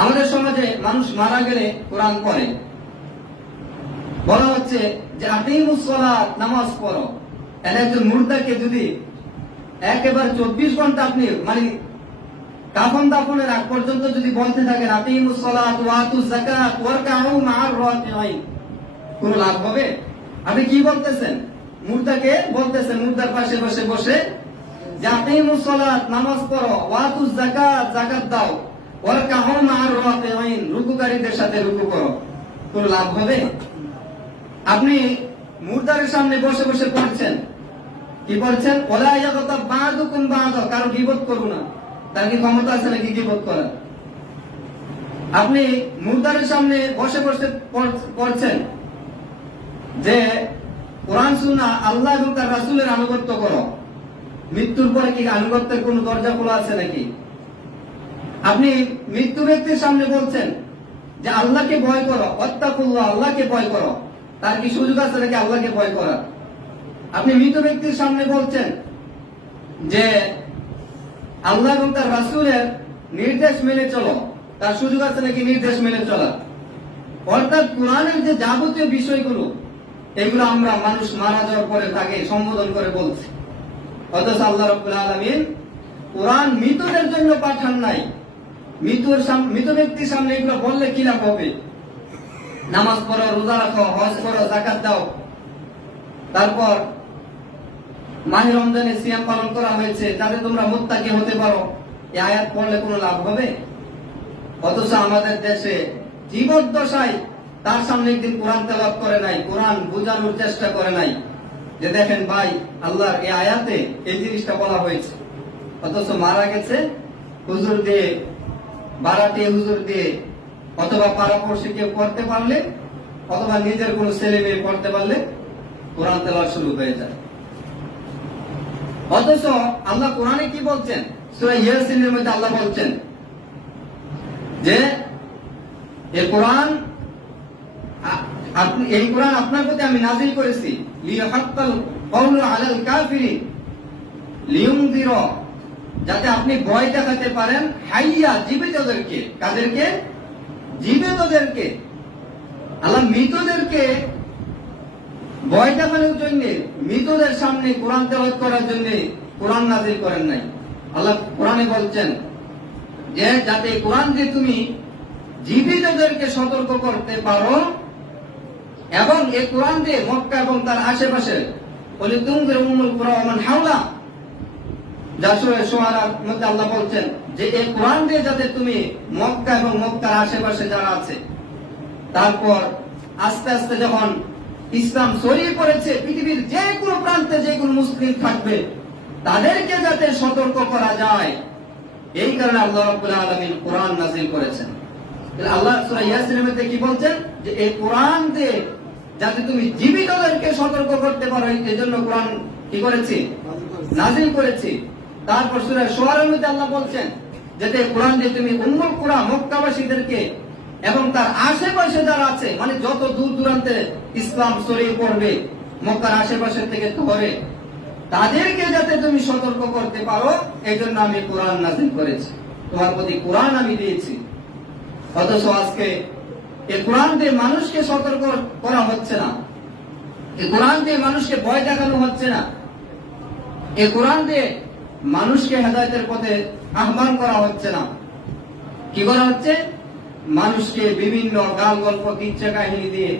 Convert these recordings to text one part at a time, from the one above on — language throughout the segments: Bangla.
আমাদের সমাজে মানুষ মারা গেলে কোরআন পড়ে, বলা হচ্ছে যে আকিমুস সালাত, নামাজ পড়ো। একজন মুর্দাকে যদি একেবারে 24 ঘন্টা আপনি মানে কাফন দাফনের আগ পর্যন্ত যদি বলতে থাকেন আকিমুস সালাত ওয়া আতুজ যাকাত ওয়ারকাউ মা'আর রাকিঈন, কোন লাভ হবে? আপনি কি বলতেছেন? মুর্দাকে বলতেছেন, মুর্দার পাশে বসে বসে যে আকিমুস সালাত, নামাজ পড়ো, ওয়া আতুজ যাকাত, যাকাত দাও, ওয়ারকাউ মা'আর রাকিঈন, রুকুকারীদের সাথে রুকু করো। কোন লাভ হবে? আপনি মুর্দার সামনে বসে বসে পড়ছেন, কি পড়ছেন? ওয়ালা ইয়াগতাব বা'দুকুম বা'দা, কারো গীবত করো না। তার কি ক্ষমতা আছে নাকি গীবত করার? আপনি মুর্দারের সামনে বসে বসে পড়ছেন যে কোরআন সুন্নাহ, আল্লাহ এবং তার রাসূলের আনুগত্য করো। মৃত্যুর পরে কি আনুগত্যের কোন দরজা খোলা আছে নাকি? আপনি মৃত্যু ব্যক্তির সামনে বলছেন যে আল্লাহকে ভয় করো, ওয়াত্তাকুল্লাহ, আল্লাহকে ভয় করো। তার কি সুযোগ আছে নাকি আল্লাহকে ভয় করার? আপনি মৃত ব্যক্তির সামনে বলছেন যে আল্লাহ এবং তার রাসূলের নির্দেশ মেনে চলো। তার সুযোগ আছে নাকি নির্দেশ মেনে চলা? অর্থাৎ কোরআনের যে যাবতীয় বিষয়গুলো, এগুলো আমরা মানুষ মারা যাওয়ার পরে তাকে সম্বোধন করে বলছি। অথচ আল্লাহ রাব্বুল আলামিন কোরআন মৃতদের জন্য পাঠান নাই। মৃত ব্যক্তির সামনে এগুলো বললে কি লাভ হবে? নামাজ পড়ো, রোজা রাখো, হজ করো, যাকাত দাও। তারপর মাহে রমজানে সিয়াম পালন করা হয়েছে, যাতে তোমরা মুত্তাকি হতে পারো। এই আয়াত পড়লে কোনো লাভ হবে? অথচ আমাদের দেশে জীবদ্দশায় তার সামনে একদিন কোরআন তেলাওয়াত করে নাই, কোরআন বোঝানোর চেষ্টা করে নাই যে দেখেন ভাই, আল্লাহর এই আয়াতে এই জিনিসটা বলা হয়েছে। অথচ মারা গেছে হুজুর দিয়ে, বারাতে হুজুর দিয়ে, অথবা পাড়াপড়শি কেউ পড়তে পারলে, অথবা নিজের কোন ছেলে মেয়ে পড়তে পারলে কোরআন তেলাওয়াত শুরু হয়ে যায়। অথচ আল্লাহ কোরআনে কি বলছেন? সূরা ইয়াসিনের মধ্যে আল্লাহ বলছেন যে এই কোরআন আপনার প্রতি আমি নাযিল করেছি লিয়াহাক্কাল কাউলু আলাল কাফিরিন লিয়ুনযিরা, যাতে আপনি ভয় দেখাতে পারেন হাইয়া, জীবিতদেরকে। কাদেরকে? জীবিতদেরকে। আল্লাহ মৃতদেরকে ভয় দেখানোর জন্য, মৃতদের সামনে কোরআন তেলাওয়াত করার জন্য কোরআন নাযিল করেন নাই। আল্লাহ কোরআনে বলছেন যে যাতে কোরআন দিয়ে তুমি জীবিতদেরকে সতর্ক করতে পারো, এবং এই কোরআন দিয়ে মক্কা এবং তার আশেপাশে ওয়ালিতুনযিরুল কুরা ওয়া মান হাওলা, যা সূরা শুআরার মধ্যে আল্লাহ বলছেন যে এই কোরআন দিয়ে যাতে তুমি মক্কা এবং মক্কার আশেপাশে যারা আছে, তারপর আস্তে আস্তে যখন ইসলাম ছড়িয়ে পড়েছে পৃথিবীর যে কোনো প্রান্তে যে কোনো মুসলিম থাকবে, তাদেরকে যাতে সতর্ক করা যায়, এই কারণে আল্লাহ রাব্বুল আলামিন কোরআন নাযিল করেছেন। আল্লাহ সূরা ইয়াসিনের মধ্যে কি বলছেন? যে এই কোরআন দিয়ে যাতে তুমি জীবিতদেরকে সতর্ক করতে পারো, এই জন্য কোরআন কি করেছি? নাযিল করেছি। তারপর সূরা শুআরার মধ্যে আল্লাহ বলছেন যাতে কোরআন দিয়ে তুমি উম্মুল কুরা, মক্কাবাসীদেরকে এবং তার আশেপাশে যারা আছে, মানে যত দূর দূরান্তে ইসলাম ছড়িয়ে পড়বে মক্কার আশেপাশে থেকে ধরে, তাদেরকে যাতে তুমি সতর্ক করতে পারো, এই জন্য আমি কোরআন নাযিল করেছি, তোমার প্রতি কোরআন আমি দিয়েছি। অথচ আজকে এই কোরআন দিয়ে মানুষকে সতর্ক করা হচ্ছে না, এই কোরআন দিয়ে মানুষকে ভয় দেখানো হচ্ছে না, এই কোরআন দিয়ে মানুষকে হেদায়েতের পথে আহ্বান করা হচ্ছে না। কি করা হচ্ছে? মানুষকে বিভিন্ন গাল গল্প, কিচ্ছা কাহিনী দিয়ে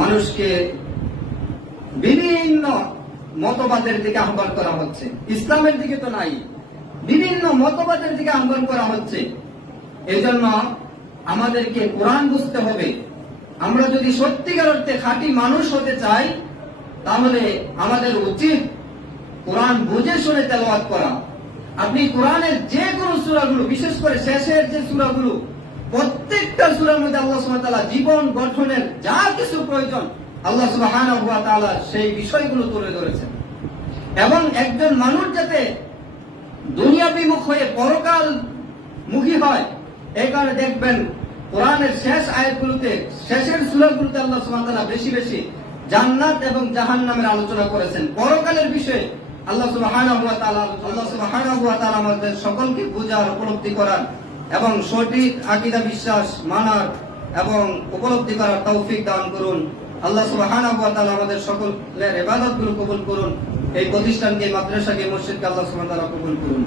মানুষকে বিভিন্ন মতবাদের দিকে আহ্বান করা হচ্ছে। ইসলামের দিকে তো নাই, বিভিন্ন মতবাদের দিকে আহ্বান করা হচ্ছে। এই জন্য আমাদেরকে কোরআন বুঝতে হবে। আমরা যদি সত্যিকার অর্থে খাঁটি মানুষ হতে চাই, তাহলে আমাদের উচিত কোরআন বুঝে শুনে তেলাওয়াত করা। আপনি কোরআনের যে কোনো সূরাগুলো, বিশেষ করে শেষের যে সূরাগুলো, প্রত্যেকটা সূরার মধ্যে আল্লাহ সুবহানাহু ওয়া তাআলা জীবন গঠনের যা কিছু প্রয়োজন আল্লাহ সুবহানাহু ওয়া তাআলা সেই বিষয়গুলো তুলে ধরেছেন। এবং একজন মানুষ যাতে দুনিয়াবিমুখ হয়ে পরকাল মুখী হয়, এই কারণে দেখবেন কোরআনের শেষ আয়াতগুলোতে, শেষের সূরাগুলোতে আল্লাহ সুবহানাহু ওয়া তাআলা বেশি বেশি জান্নাত এবং জাহান্নামের আলোচনা করেছেন। পরকালের বিষয়ে আল্লাহ সুবহানাহু ওয়া তাআলা আমাদের সকলকে বোঝার, উপলব্ধি করার এবং সঠিক আকীদা বিশ্বাস মানার এবং উপলব্ধি করার তৌফিক দান করুন। আল্লাহ সুবহানাহু ওয়া তাআলা আমাদের সকলের ইবাদতগুলো কবুল করুন। এই প্রতিষ্ঠানকে, মাদ্রাসাকে, মসজিদকে আল্লাহ সুবহানাহু ওয়া তাআলা কবুল করুন।